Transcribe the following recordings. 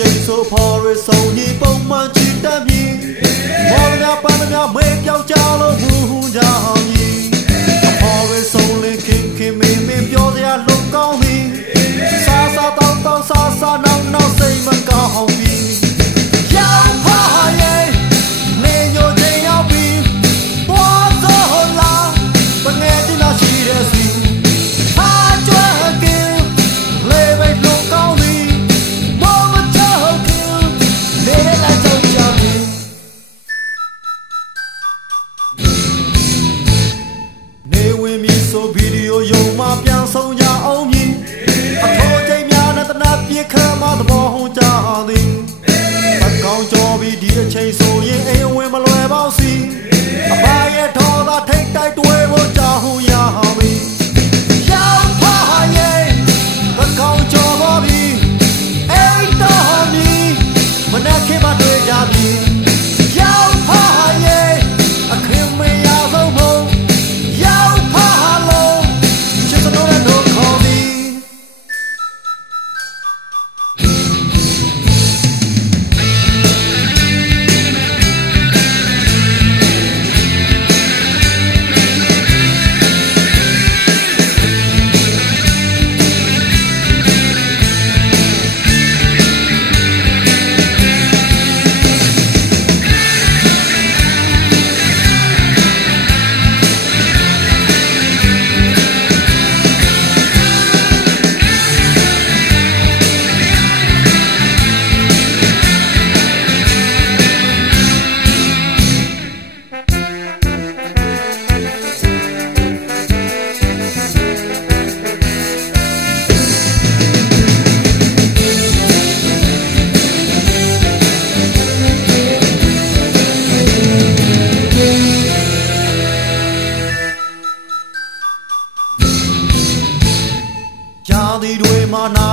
ချိန်ဆိုဖော်ရဆုံကြီးပုံမှန်ချစ်တတ်ပြီမော်များပန်းများမေးပြောက်ကြလို့မူဟူကြအောင်ကြီးအဖော်ရဆုံလေးခင်ခင်မင်းမင်းပြောစရာလုံကောင်းပြီစားစားတောင်းတောင်းစားစားနောက်နောက်စိတ်မကောင်းပြီ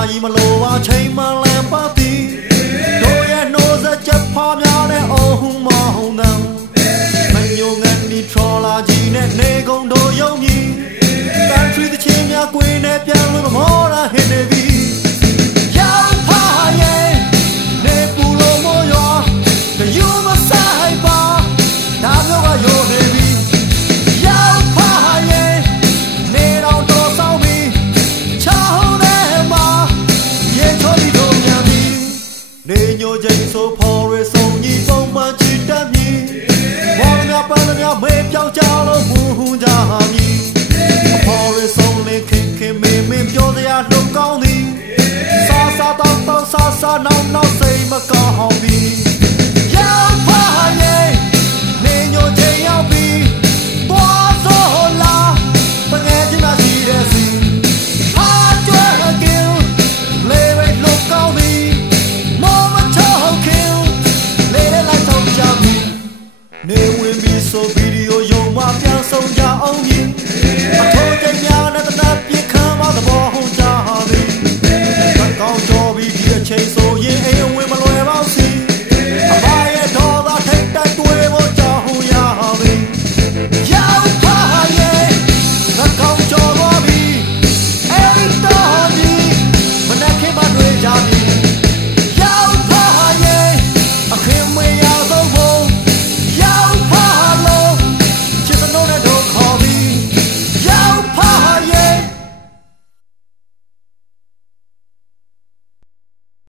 မှာနာရီမလိုပါချိန်မှလန်ပါသည်တို့ရဲ့နှိုးစချက်ဖော်များနဲ့အိုးဟုမဟုန်နံမညုံငန်းနီထော်လာကြီးနဲ့နေကုန်တို့ယုံကြည်ကန်ထရီတစ်ချင်းများကွေနဲ့ပြန်လို့မော်ရဟင်းနေပြီ ဆိုဖော်ရဆုံကြီးပုံမှန်ချစ်တတ်ပြီဘောလများပန်းများမေးပြောင်းကြလို့မူဟူကြဟာမည်အဖော်ရဆုံလေးခင်ခင်မင်းမင်းပြောစရာလုံကောင်းသည်စားစားတော့တော့စားစားနောက်နောက်စိတ်မကောင်းပြီ